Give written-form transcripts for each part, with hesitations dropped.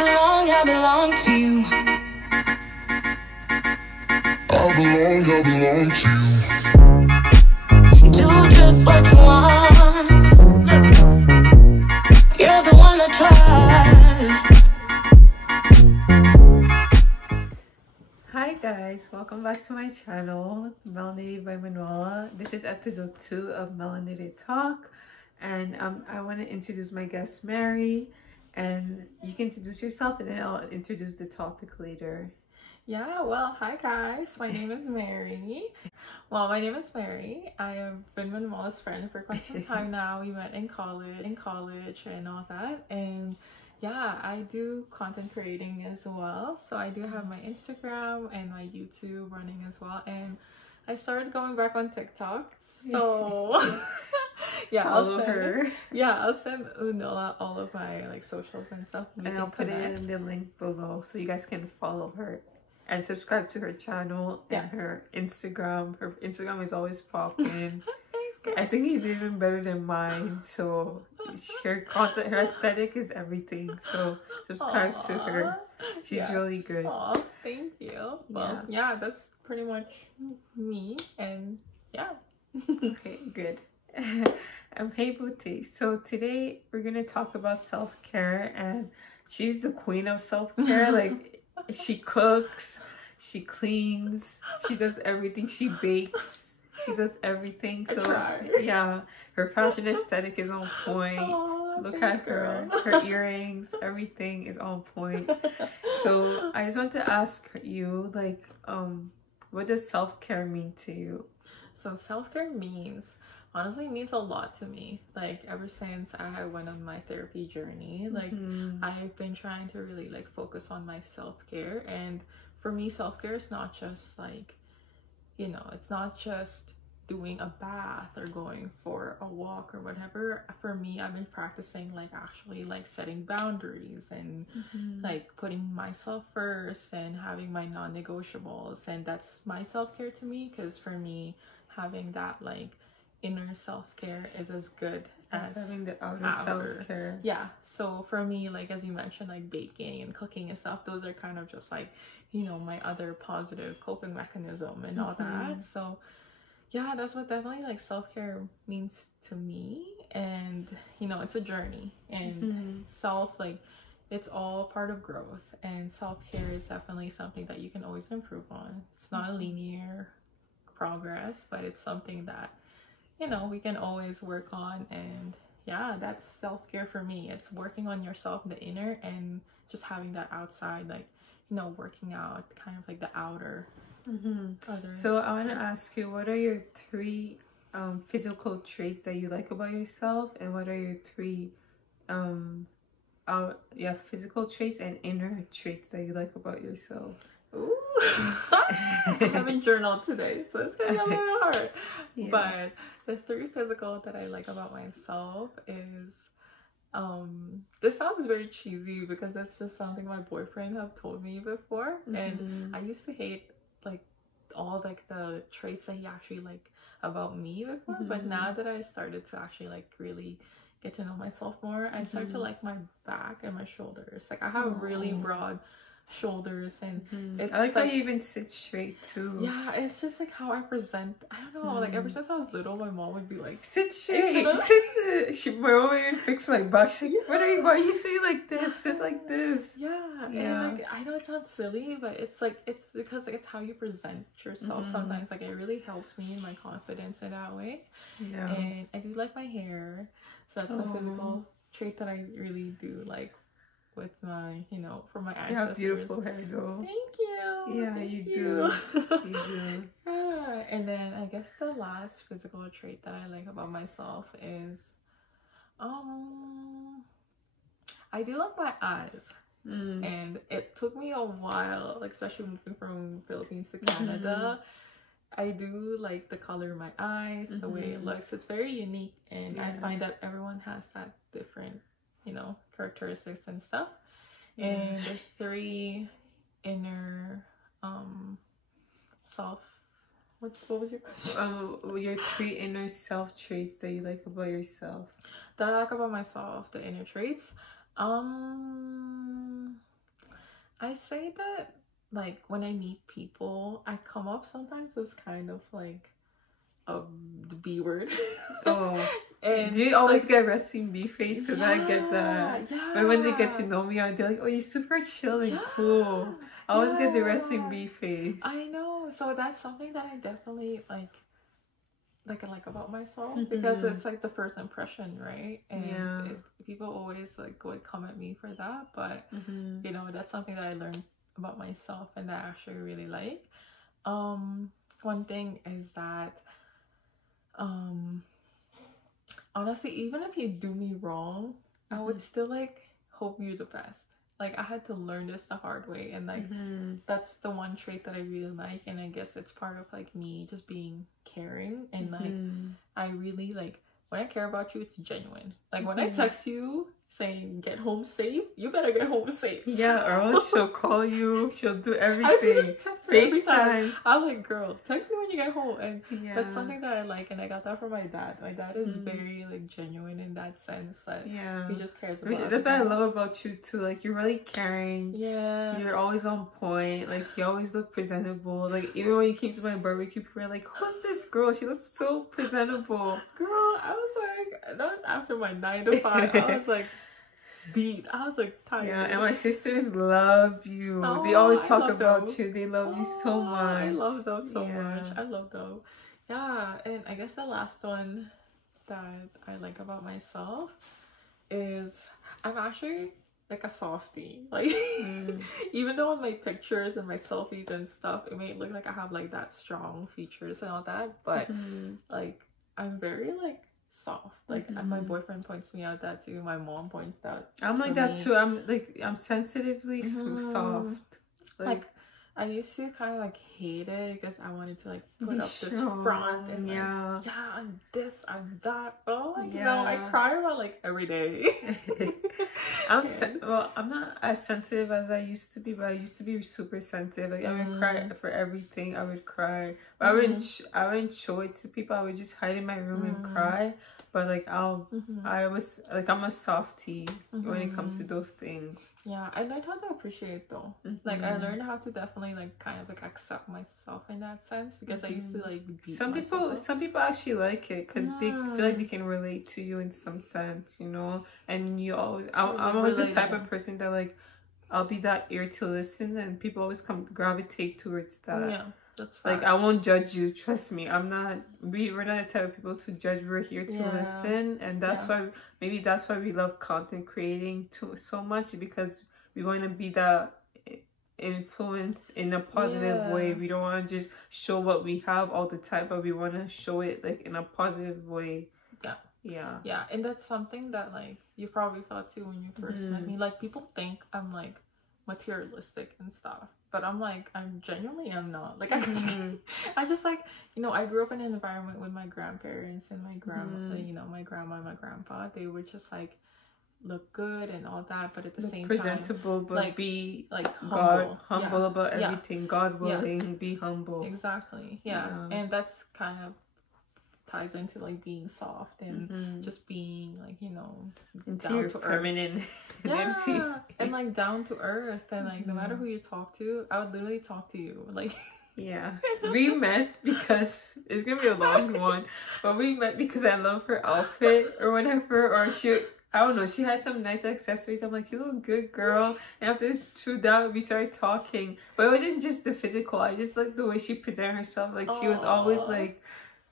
I belong to you. I belong to you. Do just what you want. You're the one I trust. Hi guys, welcome back to my channel, Melanated by Manuela. This is episode 2 of Melanated Talk, and I want to introduce my guest Mary, and you can introduce yourself and then I'll introduce the topic later. Yeah, well, hi guys, my name is Mary. My name is Mary. I have been Manuela's friend for quite some time now. We met in college and all that, and yeah, I do content creating as well. So I do have my Instagram and my YouTube running as well, and I started going back on TikTok. So yeah, Follow her. Yeah, I'll send Unola all of my socials and stuff, and I'll put it in the link below so you guys can follow her and subscribe to her channel and her Instagram. Her Instagram is always popping. I think he's even better than mine. So her content, her aesthetic is everything. So subscribe to her. She's really good. Aw, thank you. Well, yeah, that's pretty much me. And yeah. Okay, good. Hey Beatrice. So today we're gonna talk about self-care, and she's the queen of self-care. Like, she cooks, she cleans, she does everything, she bakes. She does everything. So yeah, her fashion aesthetic is on point. Aww, look at her earrings, everything is on point. So I just want to ask you, like, what does self-care mean to you? So self-care honestly means a lot to me. Like, ever since I went on my therapy journey, like I've been trying to really focus on my self-care. And for me, self-care is not just it's not just doing a bath or going for a walk or whatever. For me, I've been practicing actually setting boundaries and putting myself first and having my non-negotiables. And that's my self-care to me, because for me, having that inner self-care is as good as having the outer self-care. Yeah, so for me, as you mentioned, baking and cooking and stuff, those are kind of just my other positive coping mechanism and all that. So yeah, that's what definitely self-care means to me. And it's a journey, and it's all part of growth, and self-care is definitely something that you can always improve on. It's not a linear progress, but it's something that we can always work on. And yeah, that's self-care for me. It's working on yourself, the inner, and just having that outside, working out, kind of the outer. So I want to ask you, what are your 3 physical traits that you like about yourself, and what are your 3 physical traits and inner traits that you like about yourself? Ooh. I haven't journaled today, so it's gonna be a little hard. But the 3 physical that I like about myself is, this sounds very cheesy because that's just something my boyfriend have told me before, and I used to hate all the traits that he actually about me before, but now that I started to actually really get to know myself more, I start to like my back and my shoulders. I have really broad shoulders, and it's I like how you even sit straight too. Yeah, it's just how I present. I don't know, ever since I was little, my mom would be like, sit straight, my mom would even fix my back. She's like, why are you saying like this? Sit like this. And I know it sounds silly, but it's it's because it's how you present yourself. Sometimes it really helps me in my confidence in that way. And I do like my hair, so that's a physical trait that I really do like with my, for my ancestors. You have beautiful hair though. Thank you. Yeah, Thank you you. do. You do. Yeah. And then I guess the last physical trait that I like about myself is, I do like my eyes. And it took me a while, especially moving from Philippines to Canada. I do like the color of my eyes, the way it looks. It's very unique, and I find that everyone has that different characteristics and stuff. And the 3 inner what was your question? Your 3 inner self traits that you like about yourself. That I like about myself, the inner traits. I say that, like, when I meet people, I come up sometimes as kind of like the B word. Oh. And do you always like, get resting B face? Because I get that. Yeah. But when they get to know me, they're like, oh, you're super chill and cool. I always get the resting B face. I know. So that's something that I definitely like about myself, because it's like the first impression, right? And people always like would come at me for that, but you know, that's something that I learned about myself and that I actually really like. One thing is that honestly, even if you do me wrong, I would still like hope you the best. Like, I had to learn this the hard way, and like that's the one trait that I really like, and I guess it's part of like me just being caring, and like I really like, when I care about you, it's genuine. Like, when I text you saying get home safe, you better get home safe. Yeah, or else she'll call you, she'll do everything. FaceTime. I'm like, girl, text me when you get home. And that's something that I like, and I got that from my dad. My dad is very like genuine in that sense, that he just cares about that's what I love about you too. Like, you're really caring. You're always on point. Like, you always look presentable. Like, even when you came to my barbecue, people were like, who's this girl? She looks so presentable. Girl, I was like, that was after my 9 to 5. I was like beat. I was like tired. Yeah, and my sisters love you. They always talk about you. They love you so much. I love them so much. I love them. Yeah, and I guess the last one that I like about myself is I'm actually like a softie. Like, even though in my pictures and my selfies and stuff, it may look like I have like that strong features and all that, but like, I'm very like soft. Like, my boyfriend points me out that too. My mom points out. I'm like that too. I'm sensitively soft. Like, I used to kind of like hate it because I wanted to like put up this front and like, I'm this, I'm that. But I'm like, no, I cry about like every day. I'm not as sensitive as I used to be, but I used to be super sensitive. Like, I would cry for everything. I would cry, but I wouldn't show it to people. I would just hide in my room and cry. But like, I'm a softie when it comes to those things. Yeah, I learned how to appreciate though. Like, I learned how to definitely like kind of like accept myself in that sense, because I used to like beat some people actually like it because they feel like they can relate to you in some sense, you know. And you always, I'm always the type of person that like, I'll be that ear to listen, and people always gravitate towards that. Yeah. That's like, I won't judge you, trust me. We're not the type of people to judge. We're here to listen, and that's why we love content creating so much, because we want to be that influence in a positive way. We don't want to just show what we have all the time, but we want to show it like in a positive way. Yeah, and that's something that like you probably thought too when you first met me. Like, people think I'm like materialistic and stuff, but I'm like, I'm genuinely am not. Like, I just like, you know, I grew up in an environment with my grandparents and my grandma, you know, my grandma and my grandpa. They would just like look good and all that, but at the same presentable, time, but like, be like humble about everything. God willing, be humble. Exactly. And that's kind of ties into like being soft and just being like, you know, down to feminine energy. And like down to earth, and like no matter who you talk to, I would literally talk to you. Like, we met because it's gonna be a long one, but we met because I love her outfit or whatever, or I don't know, she had some nice accessories. I'm like, you look good, girl. And after that, we started talking, but it wasn't just the physical. I just like the way she presented herself. Like, she was always like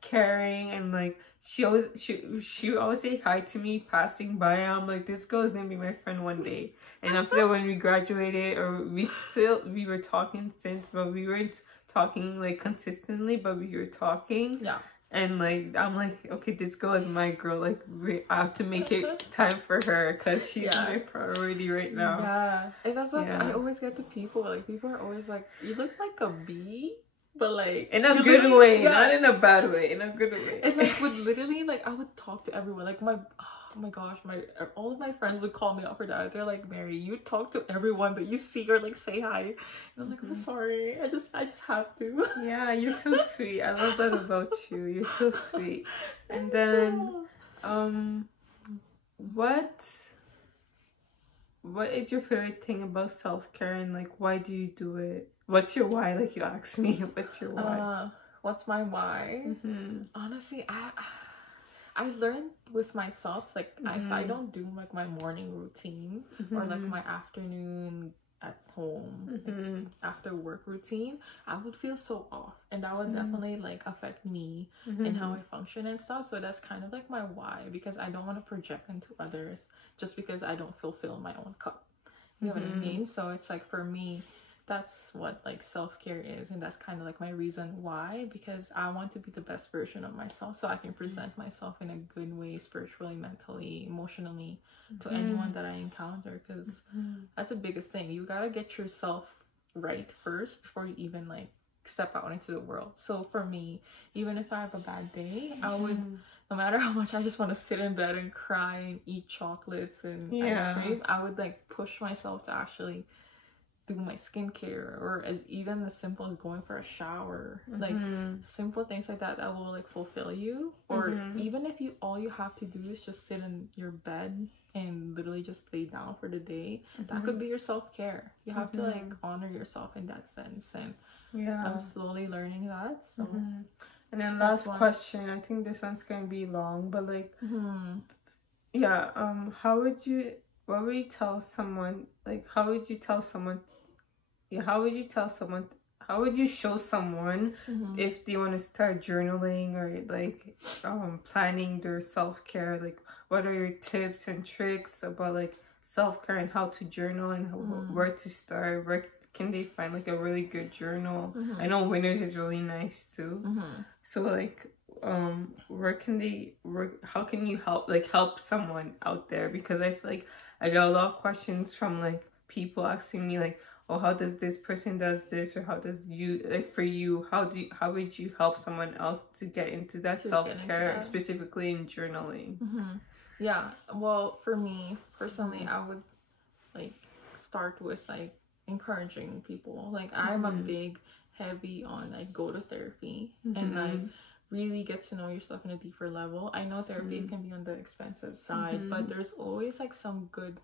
caring, and like she always say hi to me passing by. I'm like, this girl is gonna be my friend one day. And after that, when we graduated, or we were talking since, but we weren't talking like consistently, but we were talking. And like, I'm like, okay, this girl is my girl. Like, I have to make it time for her, because she's my priority right now. And that's like, I always get to people. Like, people are always like, you look like a bee. But like, in a good way, not in a bad way, in a good way. And like, would literally, like, I would talk to everyone. Like, oh my gosh, all of my friends would call me out for that. They're like, Mary, you talk to everyone that you see, or like say hi. And I'm like, I'm sorry, I just have to. Yeah, you're so sweet. I love that about you. You're so sweet. And then, what what is your favorite thing about self-care, and like why do you do it? What's your why? Like you asked me, what's your why? What's my why? Honestly, I learned with myself, like if I don't do like my morning routine or like my afternoon at home, like, after work routine, I would feel so off, and that would definitely like affect me and how I function and stuff. So that's kind of like my why, because I don't want to project into others just because I don't fulfill my own cup. You know what I mean? So it's like, for me, that's what like self-care is, and that's kind of like my reason why, because I want to be the best version of myself, so I can present myself in a good way, spiritually, mentally, emotionally, to anyone that I encounter, because that's the biggest thing. You gotta get yourself right first before you even like step out into the world. So for me, even if I have a bad day, I would, no matter how much I just want to sit in bed and cry and eat chocolates and ice cream, I would like push myself to actually do my skincare, or as even as simple as going for a shower, like simple things like that that will like fulfill you. Or even if all you have to do is just sit in your bed and literally just lay down for the day, that could be your self-care. You have to like honor yourself in that sense, and I'm slowly learning that. So and then last question, I think this one's gonna be long, but like how would you tell someone, like how would you show someone if they want to start journaling or like planning their self-care? Like what are your tips and tricks about like self-care and how to journal, and where to start? Where can they find like a really good journal? I know Winners is really nice too. So like how can you help someone out there? Because I feel like I get a lot of questions from like people asking me like, oh, how does this person does this, or how does you, like for you, how would you help someone else to get into that self-care, specifically in journaling? Yeah, well, for me personally, I would like start with like encouraging people. Like I'm a big heavy on like go to therapy and like really get to know yourself in a deeper level. I know therapy can be on the expensive side, but there's always like some good,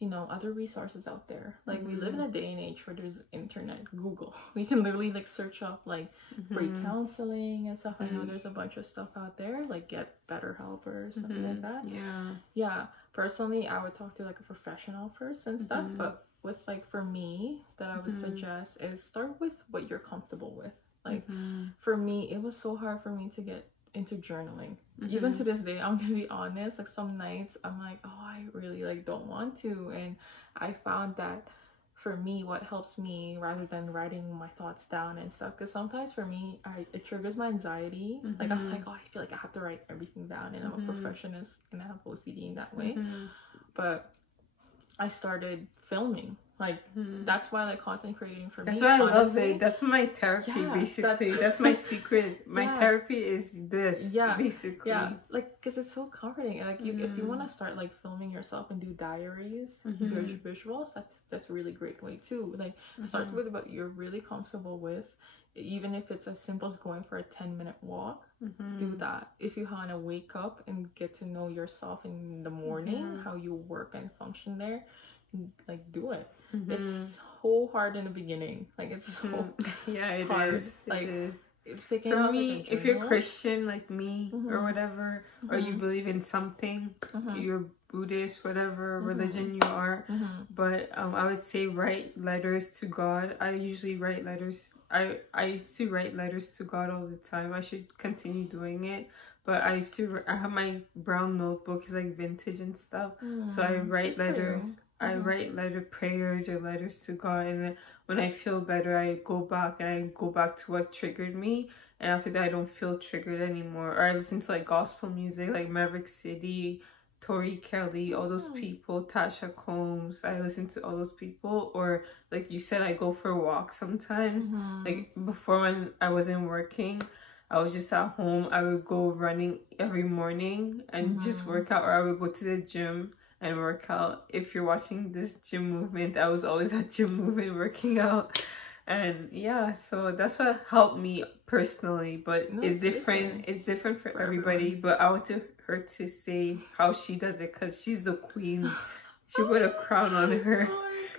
you know, other resources out there. Like we live in a day and age where there's internet, Google. We can literally like search up like free counseling and stuff. I know there's a bunch of stuff out there, like Get Better Help or something like that. Yeah. Personally, I would talk to like a professional first and stuff, but with like for me, that I would suggest is start with what you're comfortable with. Like for me, it was so hard for me to get into journaling. Even to this day, I'm gonna be honest, like some nights I'm like, oh, I really like don't want to. And I found that for me, what helps me, rather than writing my thoughts down and stuff, because sometimes for me, it triggers my anxiety. Like I'm like, oh, I feel like I have to write everything down, and I'm a perfectionist and I have OCD in that way. But I started filming. Like that's why like content creating for me. That's why I love it. That's my therapy, basically. That's my secret. My therapy is this, basically. Yeah, like because it's so comforting. Like you, if you want to start like filming yourself and do diaries, visuals, that's a really great way too. Like start with what you're really comfortable with. Even if it's as simple as going for a 10-minute walk, do that. If you want to wake up and get to know yourself in the morning, how you work and function there, like do it. It's so hard in the beginning. Like it's so hard. It is. For me, if you're Christian like me or whatever, or you believe in something, you're Buddhist, whatever religion you are, but I would say write letters to God. I usually write letters. I used to write letters to God all the time. I should continue doing it. But I have my brown notebook, it's like vintage and stuff. So I write letters. I write prayers or letters to God, and then when I feel better, I go back to what triggered me, and after that I don't feel triggered anymore. Or I listen to like gospel music, like Maverick City, Tori Kelly, all those people, Tasha Combs. I listen to all those people. Or like you said, I go for a walk sometimes. Like before, when I wasn't working, I was just at home. I would go running every morning and just work out, or I would go to the gym and work out. If you're watching this gym movement, I was always at gym movement working out. And yeah, so that's what helped me personally, but it's different. It's different for everybody. But I want her to say how she does it, because she's the queen. She put a crown on her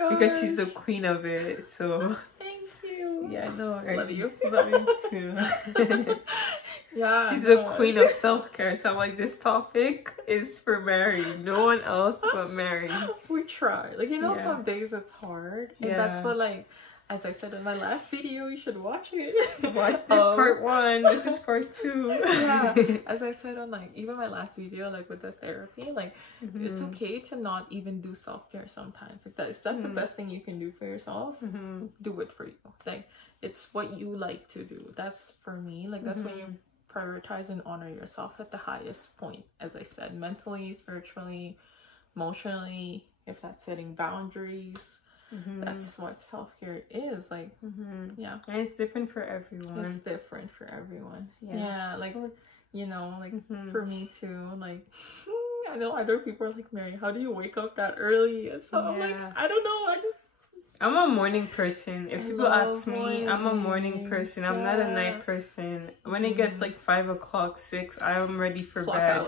Oh because she's the queen of it. So thank you. yeah, no, I Love you. Love you too. Yeah, She's the queen of self-care. So I'm like, this topic is for Mary. No one else but Mary. We try. Like, you know, Yeah. some days it's hard. And Yeah. that's what, like, as I said in my last video, you should watch it. Watch this part 1. This is part 2. Yeah. As I said on, like, even my last video, like, with the therapy, like, it's okay to not even do self-care sometimes. Like, that's the best thing you can do for yourself. Do it for you. Like, it's what you like to do. That's, for me, like, that's when you prioritize and honor yourself at the highest point, as I said, mentally, spiritually, emotionally. If that's setting boundaries, that's what self-care is. Like, yeah, and it's different for everyone. it's different for everyone. Yeah. Like, you know, like, for me too, like, I know other people are like, Mary, how do you wake up that early? And so I'm like, I don't know, I'm a morning person. If people ask me, mornings. I'm a morning person. I'm not a night person. When it gets like 5 o'clock, 6, I'm ready for bed.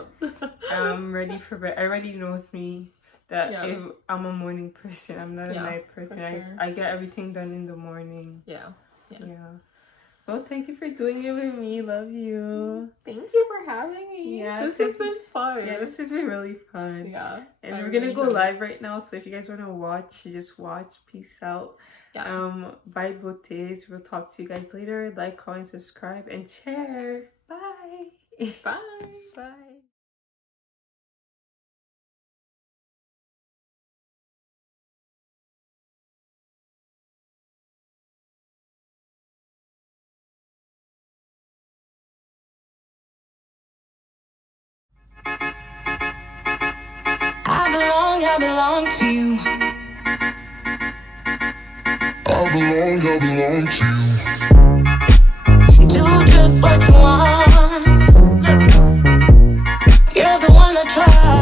I'm ready for bed. Everybody knows me that if I'm a morning person. I'm not a night person. Sure. I get everything done in the morning. Yeah. Well, thank you for doing it with me. Love you. Thank you for having me. Yeah, this has been fun. Yeah, this has been really fun. Yeah. And we're gonna go live right now, so if you guys wanna watch, just watch. Peace out. Yeah. Bye, beautés. We'll talk to you guys later. Like, comment, subscribe, and share. Bye. Bye. Bye. I belong to you. I belong to you. Do just what you want. You're the one I trust.